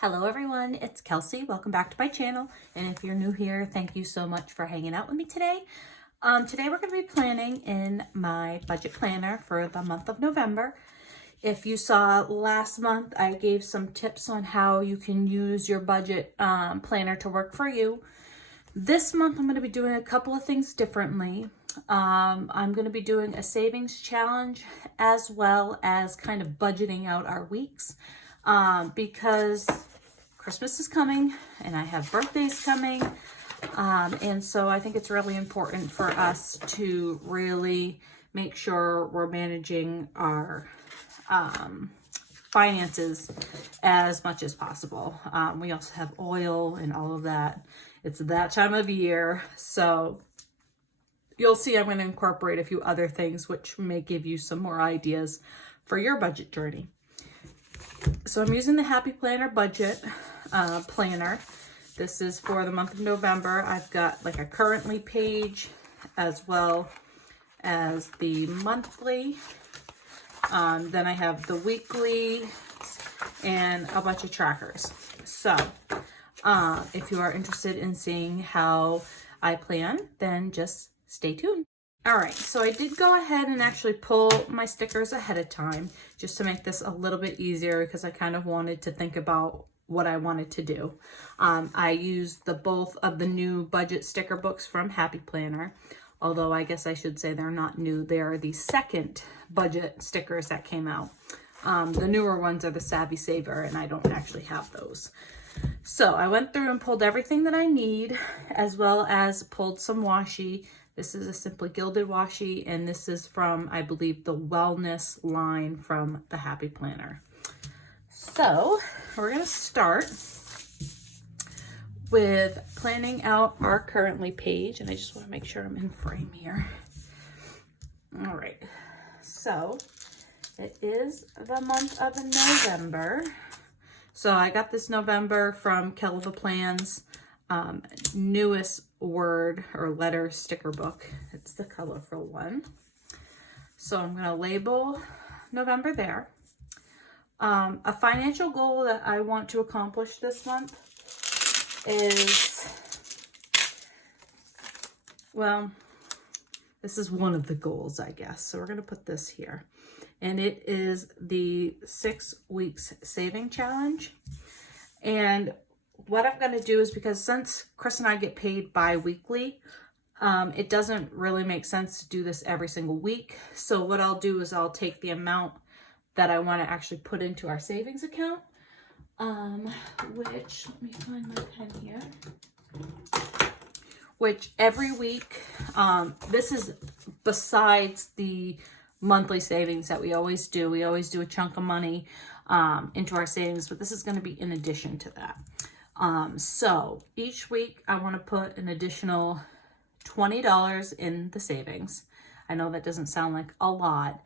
Hello everyone, it's Kelsey. Welcome back to my channel. And if you're new here, thank you so much for hanging out with me today. Today we're going to be planning in my budget planner for the month of November. If you saw last month, I gave some tips on how you can use your budget planner to work for you. This month I'm going to be doing a couple of things differently. I'm going to be doing a savings challenge as well as kind of budgeting out our weeks because Christmas is coming and I have birthdays coming. And so I think it's really important for us to really make sure we're managing our finances as much as possible. We also have oil and all of that. It's that time of year. So you'll see I'm going to incorporate a few other things which may give you some more ideas for your budget journey. So I'm using the Happy Planner budget planner. This is for the month of November. I've got like a currently page as well as the monthly. Then I have the weekly and a bunch of trackers. So if you are interested in seeing how I plan, then just stay tuned. All right, so I did go ahead and actually pull my stickers ahead of time just to make this a little bit easier because I kind of wanted to think about what I wanted to do. I used both of the new budget sticker books from Happy Planner, although I guess I should say they're not new. They are the second budget stickers that came out. The newer ones are the Savvy Saver, and I don't actually have those. So I went through and pulled everything that I need, as well as pulled some washi. This is a Simply Gilded washi, and this is from, I believe, the Wellness line from the Happy Planner. So we're going to start with planning out our currently page, and I just want to make sure I'm in frame here. All right, so it is the month of November. So I got this November from Kelva Plan's newest word or letter sticker book. It's the colorful one. So I'm going to label November there. A financial goal that I want to accomplish this month is, well, this is one of the goals, I guess. So we're going to put this here. And it is the 6 weeks saving challenge. And what I'm going to do is, because since Chris and I get paid bi-weekly, it doesn't really make sense to do this every single week. So what I'll do is I'll take the amount that I want to actually put into our savings account, which, let me find my pen here, which every week, this is besides the monthly savings that we always do. We always do a chunk of money into our savings, but this is going to be in addition to that. So each week I want to put an additional $20 in the savings. I know that doesn't sound like a lot,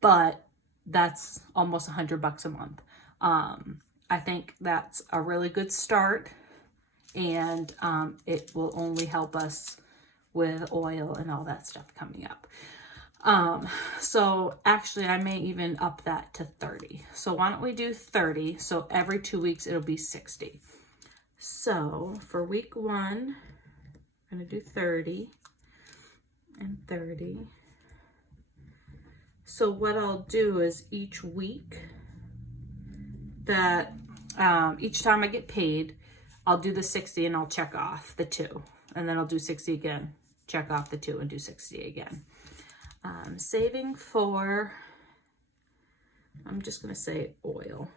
but that's almost $100 a month. I think that's a really good start, and it will only help us with oil and all that stuff coming up. So actually I may even up that to 30. So why don't we do 30? So every 2 weeks it'll be 60. So for week 1, I'm going to do 30 and 30. So what I'll do is each week that, each time I get paid, I'll do the 60 and I'll check off the 2. And then I'll do 60 again, check off the 2 and do 60 again. Saving for, I'm just going to say oil.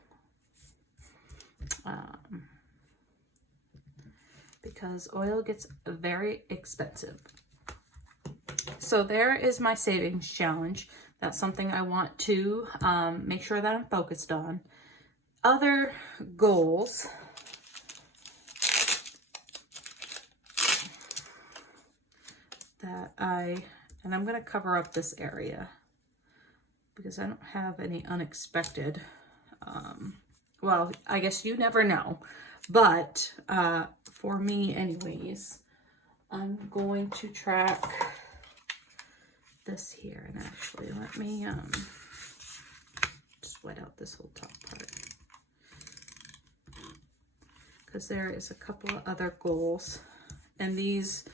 Because oil gets very expensive. So there is my savings challenge. That's something I want to make sure that I'm focused on. Other goals that and I'm going to cover up this area because I don't have any unexpected, well, I guess you never know, but for me anyways, I'm going to track this here, and actually let me just wet out this whole top part. because there is a couple of other goals, and these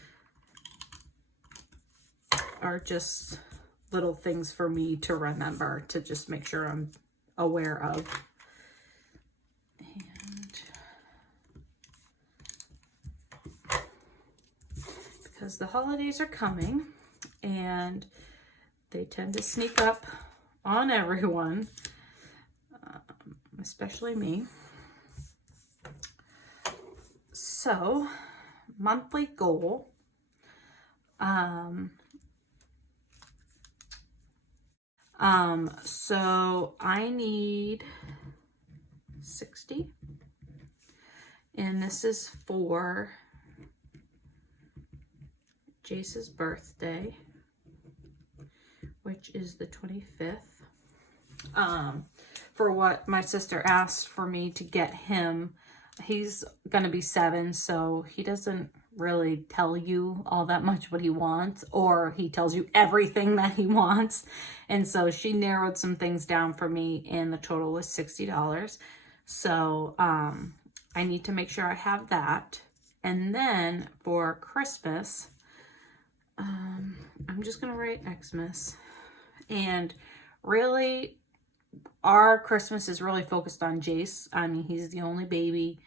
are just little things for me to remember, to just make sure I'm aware of. And because the holidays are coming and they tend to sneak up on everyone, especially me. So, monthly goal. So I need 60, and this is for Jace's birthday, which is the 25th. For what my sister asked for me to get him. He's gonna be 7, so he doesn't really tell you all that much what he wants, or he tells you everything that he wants. And so she narrowed some things down for me, and the total was $60. So I need to make sure I have that. And then for Christmas, I'm just gonna write Xmas. And really, our Christmas is really focused on Jace. I mean, he's the only baby.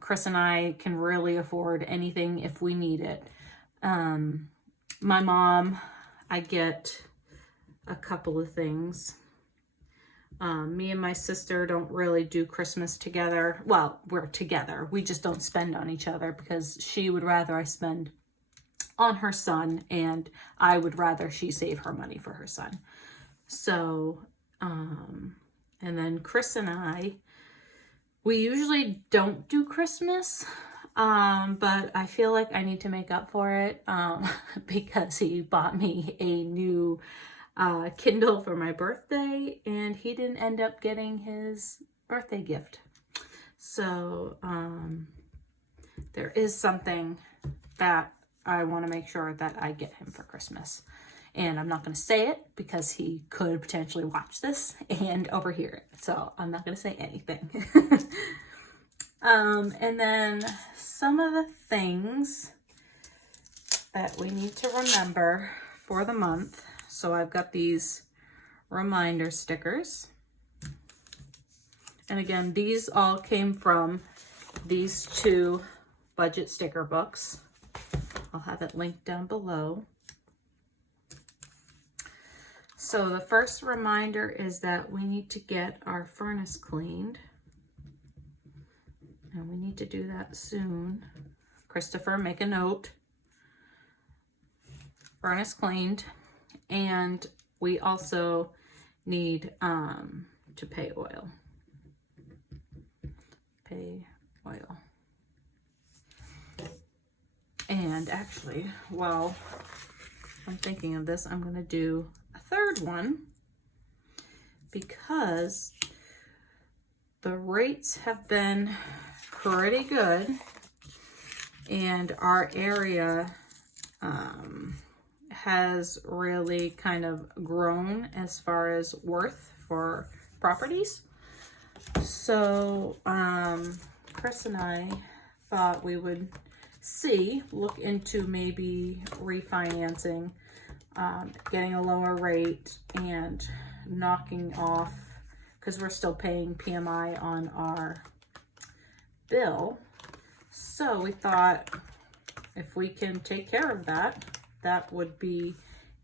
Chris and I can really afford anything if we need it. My mom, I get a couple of things. Me and my sister don't really do Christmas together. Well, we're together. We just don't spend on each other because she would rather I spend on her son, and I would rather she save her money for her son. So, and then Chris and I, we usually don't do Christmas, but I feel like I need to make up for it, because he bought me a new Kindle for my birthday, and he didn't end up getting his birthday gift. So, there is something that I want to make sure that I get him for Christmas. And I'm not going to say it because he could potentially watch this and overhear it. So I'm not going to say anything. And then some of the things that we need to remember for the month. So I've got these reminder stickers. And again, these all came from these 2 budget sticker books. I'll have it linked down below. So the first reminder is that we need to get our furnace cleaned. And we need to do that soon. Christopher, make a note. Furnace cleaned. And we also need to pay oil. Pay oil. And actually, while I'm thinking of this, I'm going to do a third one because the rates have been pretty good, and our area has really kind of grown as far as worth for properties. So Chris and I thought we would look into maybe refinancing, getting a lower rate and knocking off, because we're still paying PMI on our bill. So we thought if we can take care of that, that would be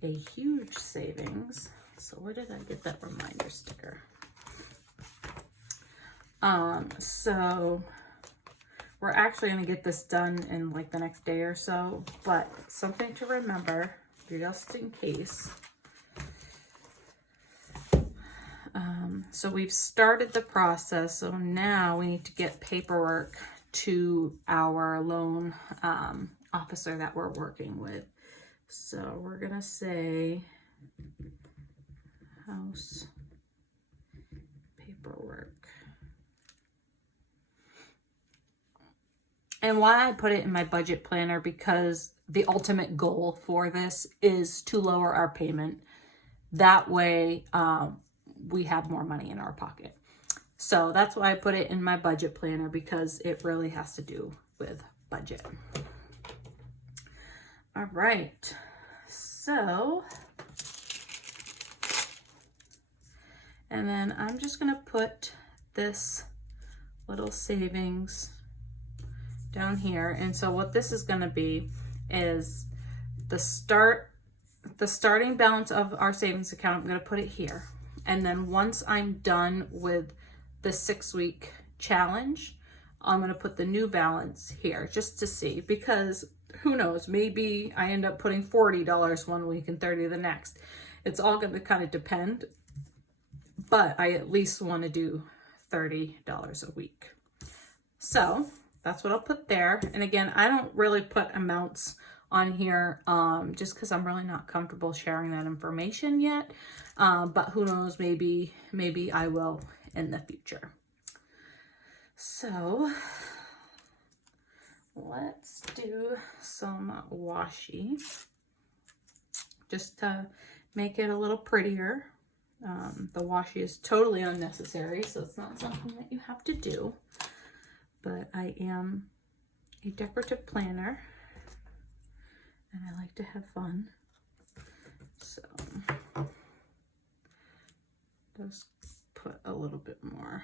a huge savings. So where did I get that reminder sticker? So we're actually going to get this done in like the next day or so, but something to remember just in case. So we've started the process. So now we need to get paperwork to our loan officer that we're working with. So we're going to say house paperwork. And why I put it in my budget planner, because the ultimate goal for this is to lower our payment. That way we have more money in our pocket. So that's why I put it in my budget planner, because it really has to do with budget. All right, so, and then I'm just gonna put this little savings down here. And so what this is gonna be is the starting balance of our savings account. I'm gonna put it here. And then once I'm done with the 6-week challenge, I'm gonna put the new balance here just to see, because who knows, maybe I end up putting $40 one week and $30 the next. It's all gonna kind of depend, but I at least wanna do $30 a week. So that's what I'll put there. And again, I don't really put amounts on here just because I'm really not comfortable sharing that information yet. But who knows, maybe I will in the future. So let's do some washi just to make it a little prettier. The washi is totally unnecessary, so it's not something that you have to do. But I am a decorative planner and I like to have fun. So just put a little bit more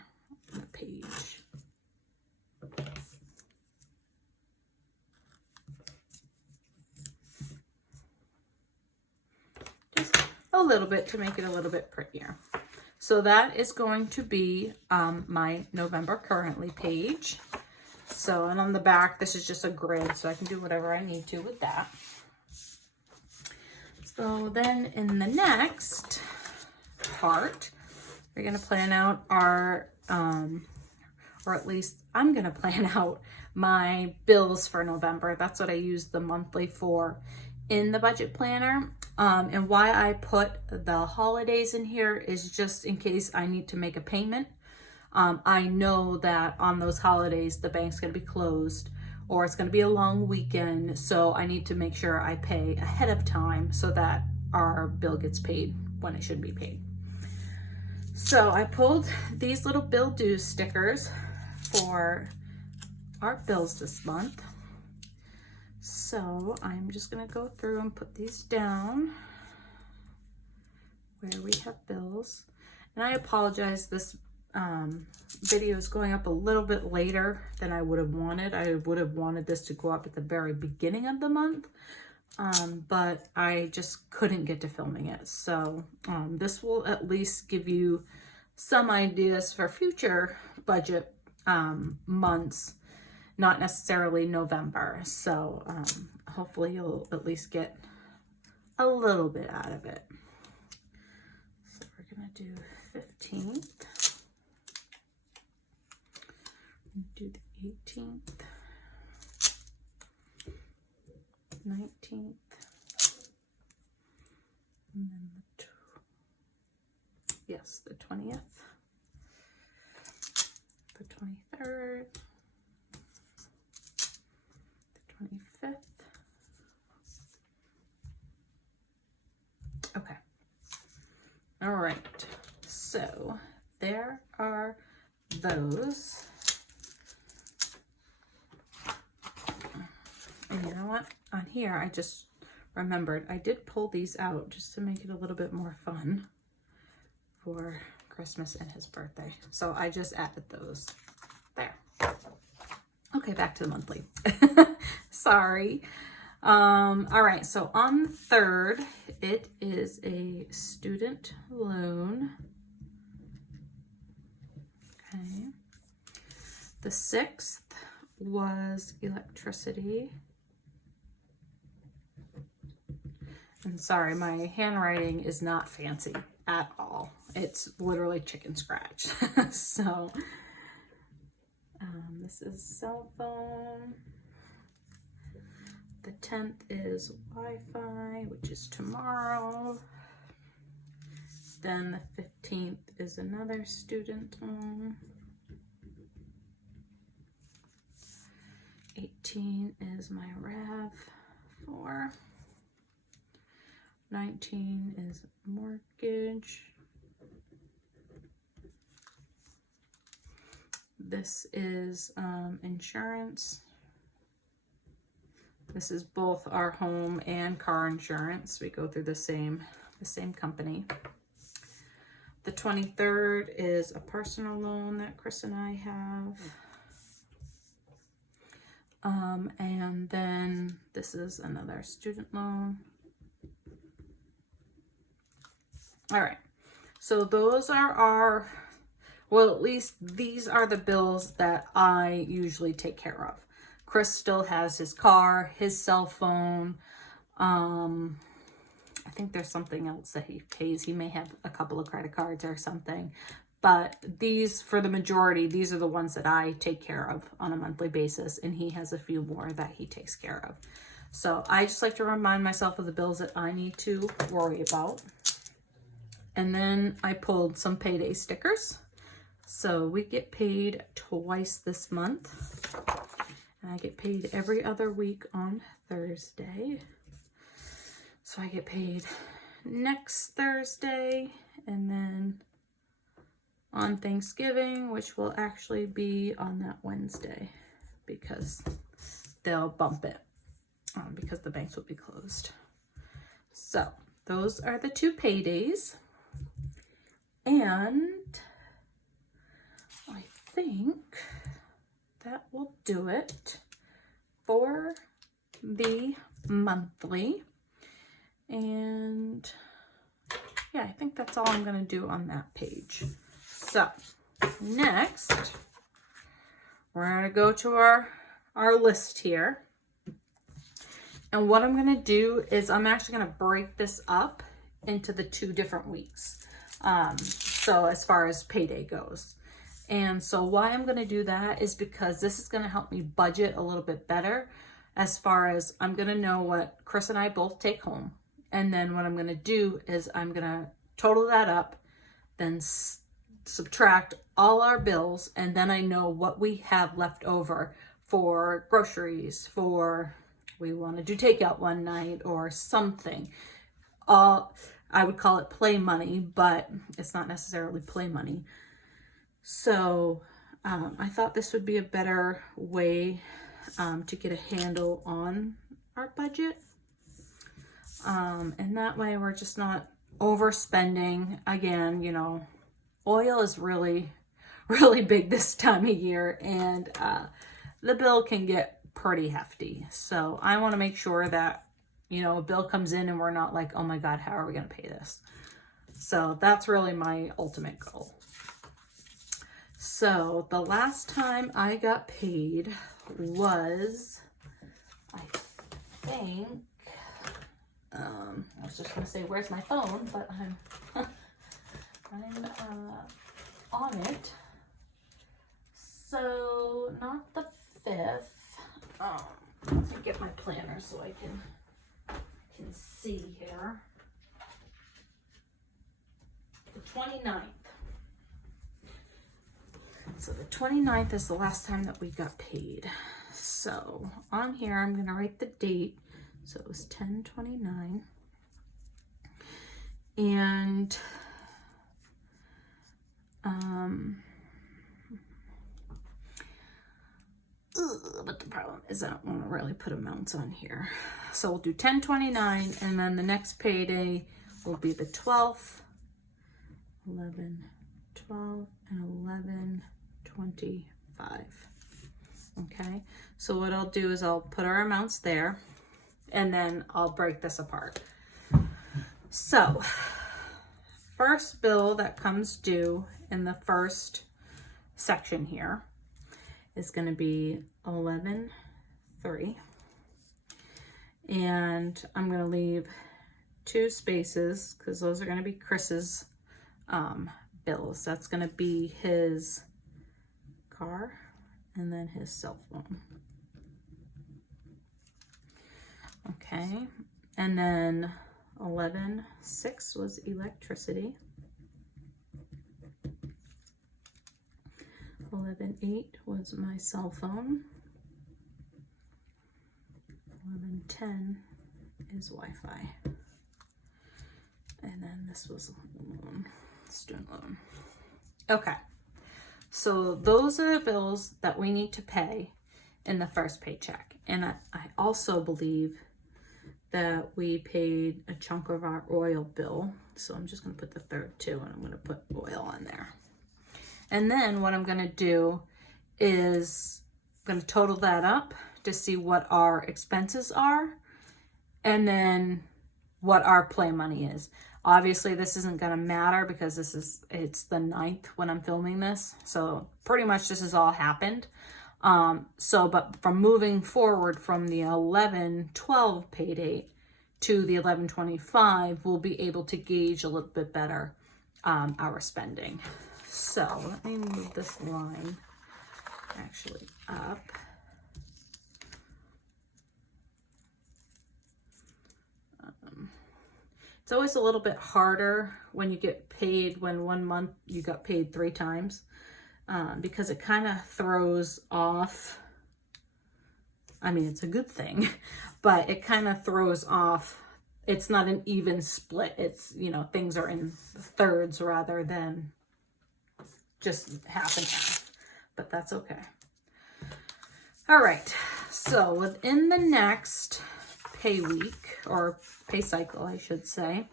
on the page. Just a little bit to make it a little bit prettier. So that is going to be my November currently page. So, and on the back, this is just a grid, so I can do whatever I need to with that. So then in the next part, we're going to plan out our, or at least I'm going to plan out my bills for November. That's what I use the monthly for in the budget planner. And why I put the holidays in here is just in case I need to make a payment. I know that on those holidays, the bank's going to be closed or it's going to be a long weekend. So I need to make sure I pay ahead of time so that our bill gets paid when it should be paid. So I pulled these little bill due stickers for our bills this month. So I'm just going to go through and put these down where we have bills. And I apologize, this video is going up a little bit later than I would have wanted. I would have wanted this to go up at the very beginning of the month, but I just couldn't get to filming it. So this will at least give you some ideas for future budget months, not necessarily November. So hopefully you'll at least get a little bit out of it. So we're gonna do 15th. Do the 18th, 19th, and then the 20th, the 23rd, the 25th. Okay. All right. So there are those. And you know what? On here, I just remembered I did pull these out just to make it a little bit more fun for Christmas and his birthday. So I just added those there. Okay, back to the monthly. Sorry. All right, so on the 3rd, it is a student loan. Okay. The 6th was electricity. And sorry, my handwriting is not fancy at all. It's literally chicken scratch. So this is cell phone. The 10th is Wi-Fi, which is tomorrow. Then the 15th is another student loan. 18 is my RAV4. 19 is mortgage. this is insurance. This is both our home and car insurance. We go through the same company. The 23rd is a personal loan that Chris and I have. And then this is another student loan. All right. So those are our, well, at least these are the bills that I usually take care of. Chris still has his car, his cell phone. I think there's something else that he pays. He may have a couple of credit cards or something. But these, for the majority, these are the ones that I take care of on a monthly basis. And he has a few more that he takes care of. So I just like to remind myself of the bills that I need to worry about. And then I pulled some payday stickers. So we get paid twice this month. And I get paid every other week on Thursday. So I get paid next Thursday and then on Thanksgiving, which will actually be on that Wednesday because they'll bump it because the banks will be closed. So those are the two paydays. And I think that will do it for the monthly. And yeah, I think that's all I'm going to do on that page. So next, we're going to go to our list here. And what I'm going to do is I'm actually going to break this up into the 2 different weeks. So as far as payday goes. And so why I'm going to do that is because this is going to help me budget a little bit better as far as I'm going to know what Chris and I both take home. And then what I'm going to do is I'm going to total that up, then subtract all our bills, and then I know what we have left over for groceries, for we want to do takeout one night or something. I would call it play money, but it's not necessarily play money. So I thought this would be a better way to get a handle on our budget. And that way we're just not overspending. Again, you know, oil is really, really big this time of year, and the bill can get pretty hefty. So I want to make sure that, you know, a bill comes in and we're not like, oh my God, how are we going to pay this? So that's really my ultimate goal. So the last time I got paid was, I think, I was just going to say, where's my phone? But I'm on it. So not the 5th. Let me get my planner so I can see here. The 29th. So the 29th is the last time that we got paid. So on here, I'm going to write the date. So it was 10/29. And but the problem is I don't want to really put amounts on here. So we'll do 10/29, and then the next payday will be the 12th, 11/12, and 11/25. Okay, so what I'll do is I'll put our amounts there, and then I'll break this apart. So first bill that comes due in the first section here is going to be 11/3, and I'm going to leave 2 spaces because those are going to be Chris's bills. That's going to be his car and then his cell phone. Okay, and then 11/6 was electricity. 11/8 was my cell phone. 11/10 is Wi-Fi. And then this was a loan, student loan. Okay, So those are the bills that we need to pay in the first paycheck. And I also believe that we paid a chunk of our oil bill. So I'm just going to put the third too, and I'm going to put oil on there. And then what I'm going to do is I'm going to total that up to see what our expenses are and then what our play money is. Obviously, this isn't going to matter because it's the 9th when I'm filming this. So pretty much this has all happened. But from moving forward from the 11/12 pay date to the 11/25, we'll be able to gauge a little bit better our spending. So let me move this line actually up. It's always a little bit harder when you get paid when 1 month you got paid 3 times because it kind of throws off. I mean, it's a good thing, but it kind of throws off. It's not an even split. It's, you know, things are in thirds rather than just half and half, but that's okay. All right, so within the next pay week, or pay cycle, I should say,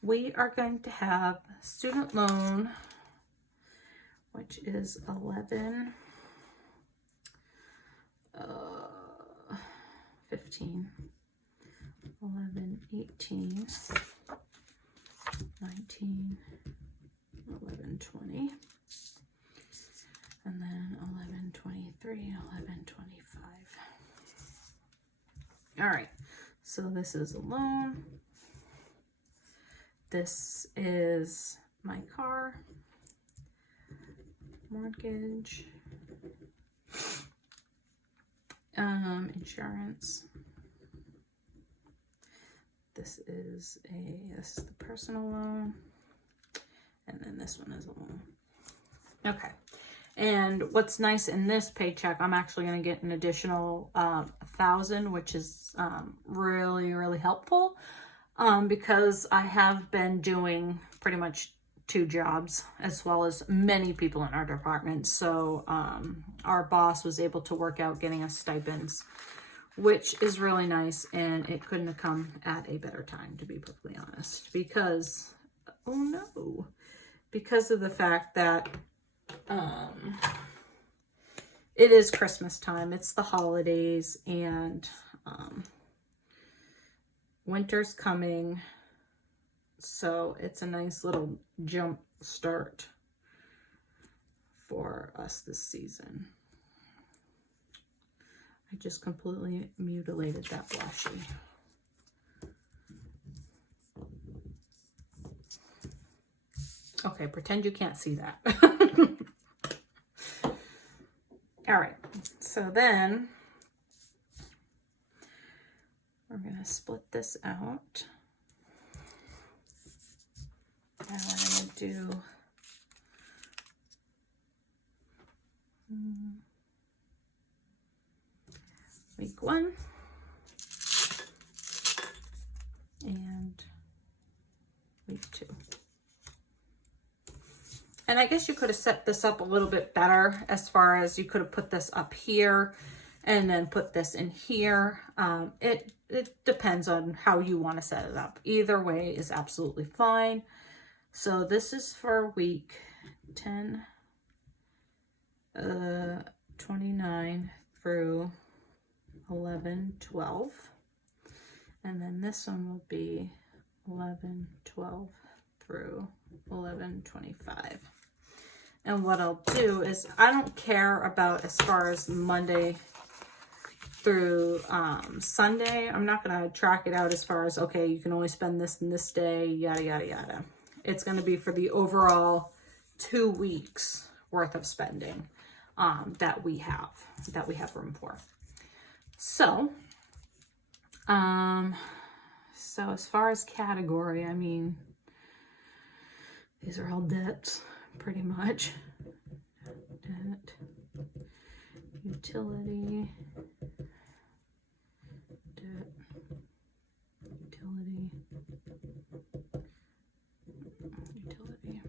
we are going to have student loan, which is 15, 11, 18, 19, 11, 20, and then 11, 23, 11, 25. All right, so this is a loan. This is my car, mortgage, insurance. This is the personal loan, and then this one is a loan. Okay. And what's nice in this paycheck, I'm actually going to get an additional $1,000, which is really, really helpful because I have been doing pretty much 2 jobs as well as many people in our department. So our boss was able to work out getting us stipends, which is really nice. And it couldn't have come at a better time, to be perfectly honest, because, oh no, because of the fact that it is Christmas time, it's the holidays, and winter's coming, so it's a nice little jump start for us this season. I just completely mutilated that washi. Okay, pretend you can't see that. All right, so then we're going to split this out. And we're going to do week 1 and week 2. And I guess you could have set this up a little bit better, as far as you could have put this up here and then put this in here. It depends on how you want to set it up. Either way is absolutely fine. So this is for week 10, 29 through 11/12. And then this one will be 11/12 through 11/25. And what I'll do is, I don't care about as far as Monday through Sunday. I'm not going to track it out as far as, okay, you can only spend this in this day, yada, yada, yada. It's going to be for the overall 2 weeks worth of spending that we have room for. So, so as far as category, I mean, these are all debts, pretty much. Debt, utility, debt, utility, utility,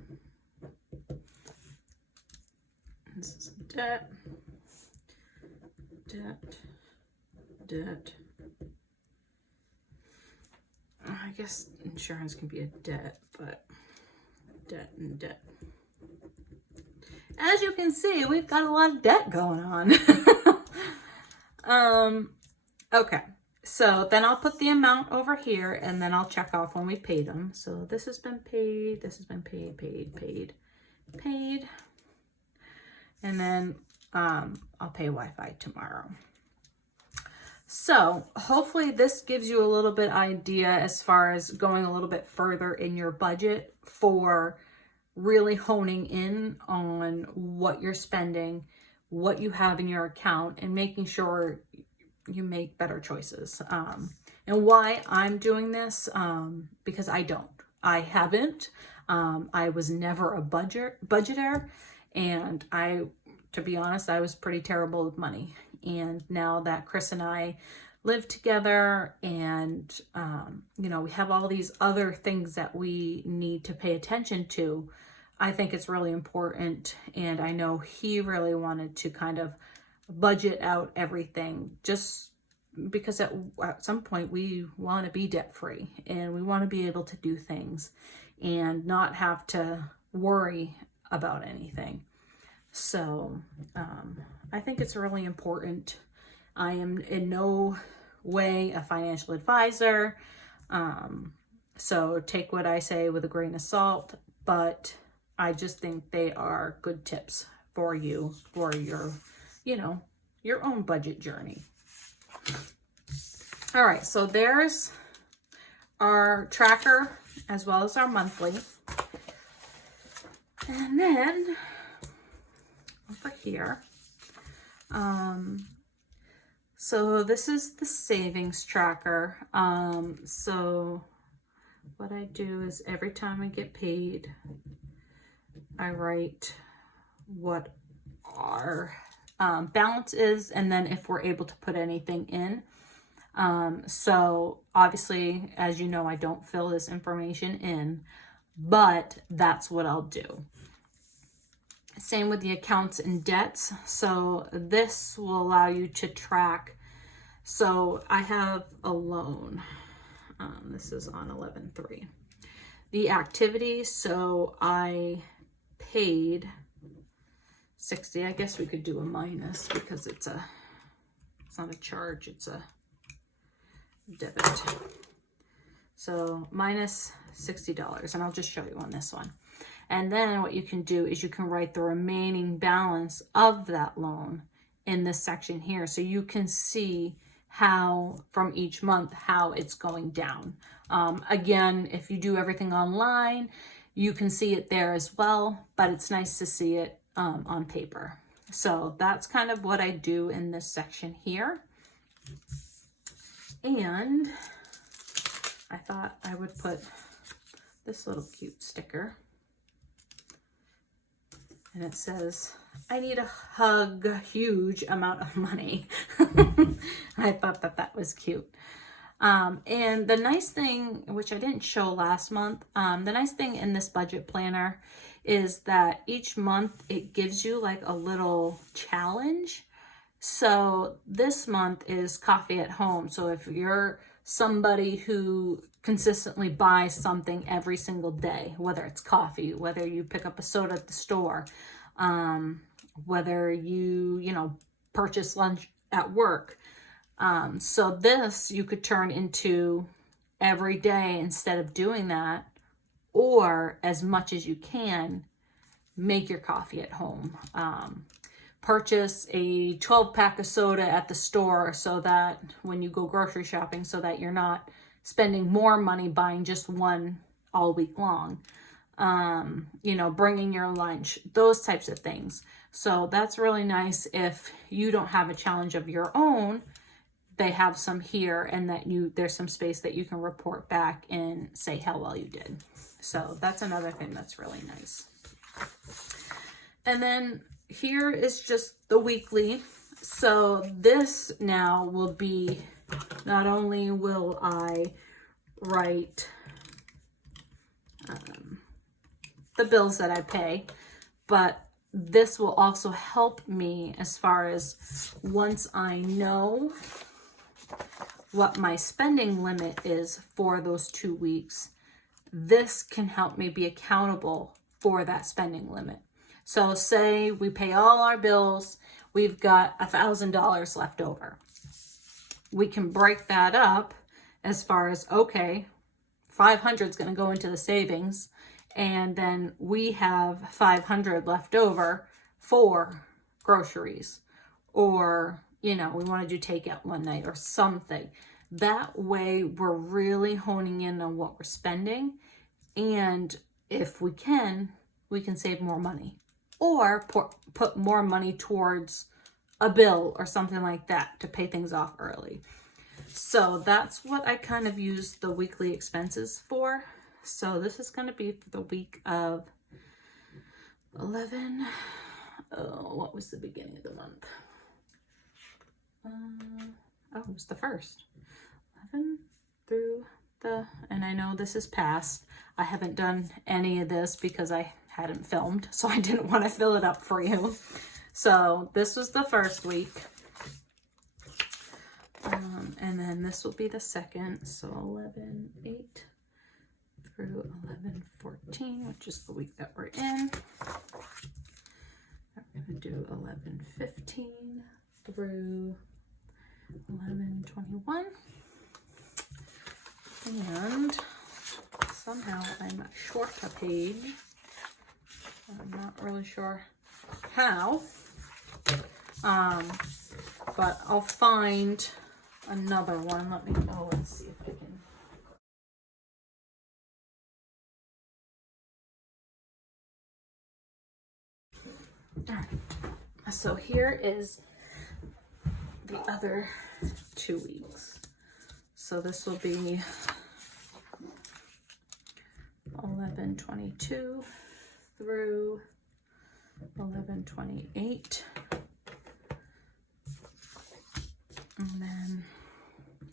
debt, debt, debt. I guess insurance can be a debt, but debt and debt. As you can see, we've got a lot of debt going on. Okay, so then I'll put the amount over here, and then I'll check off when we paid them. So this has been paid, this has been paid, paid. And then I'll pay Wi-Fi tomorrow. So hopefully this gives you a little bit idea as far as going a little bit further in your budget for really honing in on what you're spending, what you have in your account, and making sure you make better choices. And why I'm doing this, because I haven't. I was never a budgeter, and to be honest, I was pretty terrible with money. And now that Chris and I live together, and you know, we have all these other things that we need to pay attention to, I think it's really important. And I know he really wanted to kind of budget out everything, just because at some point we want to be debt free, and we want to be able to do things and not have to worry about anything. So I think it's really important. I am in no way a financial advisor, so take what I say with a grain of salt, but I just think they are good tips for you for your, you know, your own budget journey. All right, so there's our tracker as well as our monthly. And then over here, so this is the savings tracker. So what I do is every time I get paid, I write what our balance is, and then if we're able to put anything in. So obviously, as you know, I don't fill this information in, but that's what I'll do. Same with the accounts and debts. So this will allow you to track. So I have a loan. This is on 11/3. The activity, so I paid 60. I guess we could do a minus because it's not a charge, it's a debit. So minus $60, and I'll just show you on this one. And then what you can do is you can write the remaining balance of that loan in this section here, so you can see how from each month how it's going down. Again, if you do everything online, you can see it there as well, but it's nice to see it on paper. So that's kind of what I do in this section here. And I thought I would put this little cute sticker. And it says, I need a hug, a huge amount of money. I thought that was cute. And the nice thing, which I didn't show last month, the nice thing in this budget planner is that each month it gives you like a little challenge. So this month is coffee at home. So if you're somebody who consistently buys something every single day, whether it's coffee, whether you pick up a soda at the store, whether you purchase lunch at work. So this you could turn into every day instead of doing that, or as much as you can, make your coffee at home. Purchase a 12-pack of soda at the store so that when you go grocery shopping, so that you're not spending more money buying just one all week long. Bringing your lunch, those types of things. So that's really nice. If you don't have a challenge of your own, they have some here, and that there's some space that you can report back and say how well you did. So that's another thing that's really nice. And then here is just the weekly. So this now will be, not only will I write the bills that I pay, but this will also help me as far as once I know what my spending limit is for those 2 weeks, this can help me be accountable for that spending limit. So say we pay all our bills, we've got $1,000 left over. We can break that up as far as, okay, 500 is going to go into the savings, and then we have 500 left over for groceries, or, you know, we want to do takeout one night or something. That way we're really honing in on what we're spending. And if we can save more money or put more money towards a bill or something like that to pay things off early. So that's what I kind of use the weekly expenses for. So this is going to be for the week of 11. Oh, what was the beginning of the month? It was the 1st. 11 through the, and I know this is past. I haven't done any of this because I hadn't filmed, so I didn't want to fill it up for you. So this was the first week. And then this will be the second. So 11/8 through 11/14, which is the week that we're in. I'm going to do 11/15 through 11/21. And somehow I'm short a page. I'm not really sure how. But I'll find another one. Let's see if I can. All right. So here is the other 2 weeks. So this will be 11/22 through 11/28. And then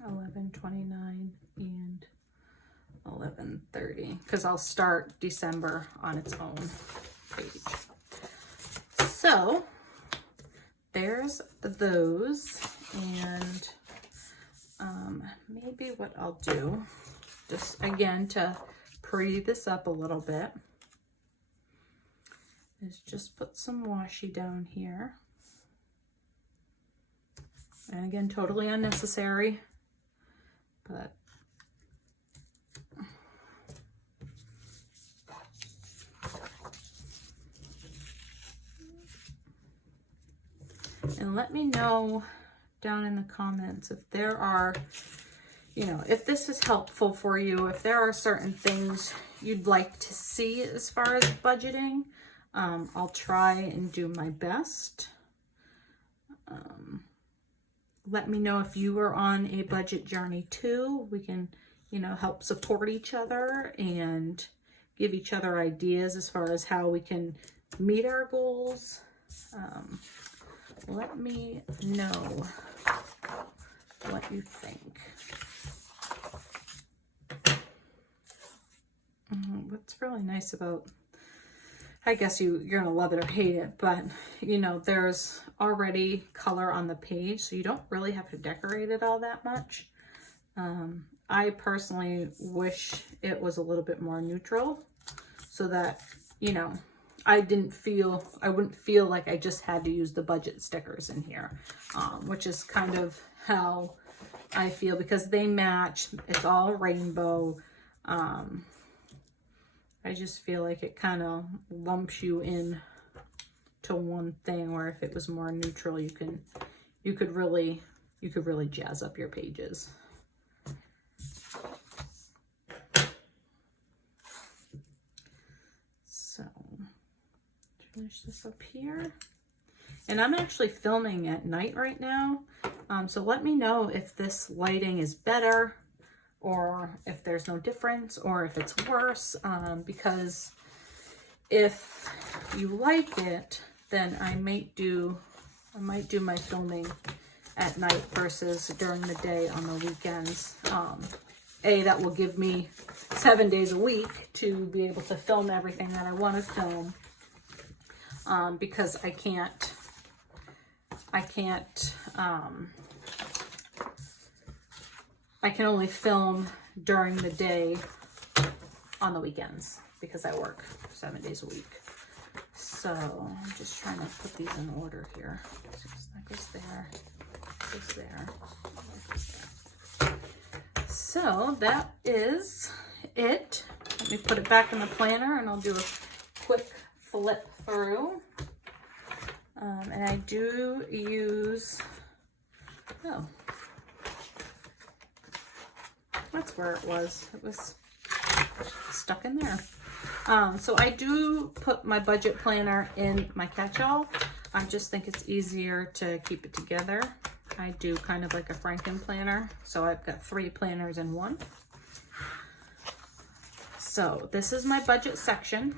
11/29 and 11/30, because I'll start December on its own page. So there's those, and maybe what I'll do, just again to pretty this up a little bit, is just put some washi down here. And again, totally unnecessary, but and let me know down in the comments if there are, you know, if this is helpful for you, if there are certain things you'd like to see as far as budgeting. I'll try and do my best. Let me know if you are on a budget journey too. We can, you know, help support each other and give each other ideas as far as how we can meet our goals. Let me know what you think. What's really nice about, I guess you're going to love it or hate it, but you know, there's already color on the page, so you don't really have to decorate it all that much. I personally wish it was a little bit more neutral so that, you know, I wouldn't feel like I just had to use the budget stickers in here, which is kind of how I feel because they match. It's all rainbow. I just feel like it kind of lumps you in to one thing, where if it was more neutral, you could really jazz up your pages. So finish this up here. And I'm actually filming at night right now. So let me know if this lighting is better, or if there's no difference, or if it's worse, because if you like it, then I might do my filming at night versus during the day on the weekends. That will give me 7 days a week to be able to film everything that I want to film. because I can't I can only film during the day on the weekends because I work 7 days a week. So I'm just trying to put these in order here. That goes there, that goes there, that goes there. So that is it. Let me put it back in the planner and I'll do a quick flip through. And I do use, oh, that's where it was. It was stuck in there. So I do put my budget planner in my catch-all. I just think it's easier to keep it together. I do kind of like a Franken planner. So I've got 3 planners in one. So this is my budget section.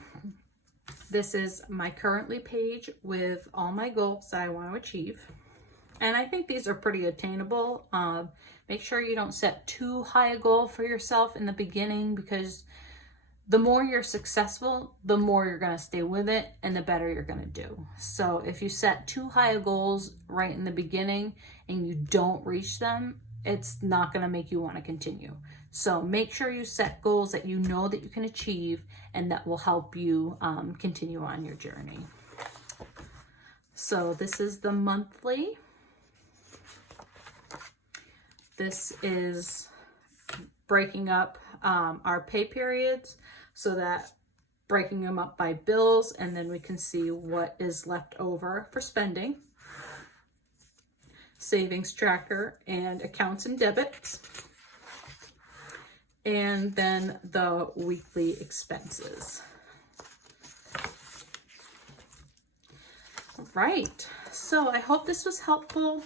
This is my currently page with all my goals that I want to achieve. And I think these are pretty attainable. Make sure you don't set too high a goal for yourself in the beginning, because the more you're successful, the more you're going to stay with it and the better you're going to do. So if you set too high a goals right in the beginning and you don't reach them, it's not going to make you want to continue. So make sure you set goals that you know that you can achieve and that will help you continue on your journey. So this is the monthly. This is breaking up our pay periods, so that breaking them up by bills, and then we can see what is left over for spending. Savings tracker and accounts and debits. And then the weekly expenses. All right, so I hope this was helpful.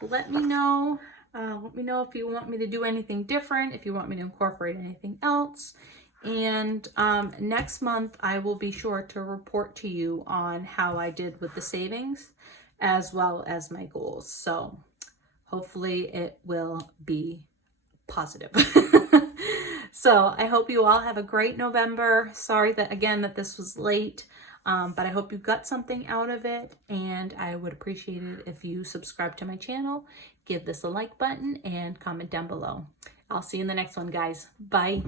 Let me know. Let me know if you want me to do anything different, if you want me to incorporate anything else. And next month, I will be sure to report to you on how I did with the savings as well as my goals. So hopefully it will be positive. So I hope you all have a great November. Sorry that, again, that this was late. But I hope you got something out of it, and I would appreciate it if you subscribe to my channel, give this a like button, and comment down below. I'll see you in the next one, guys. Bye.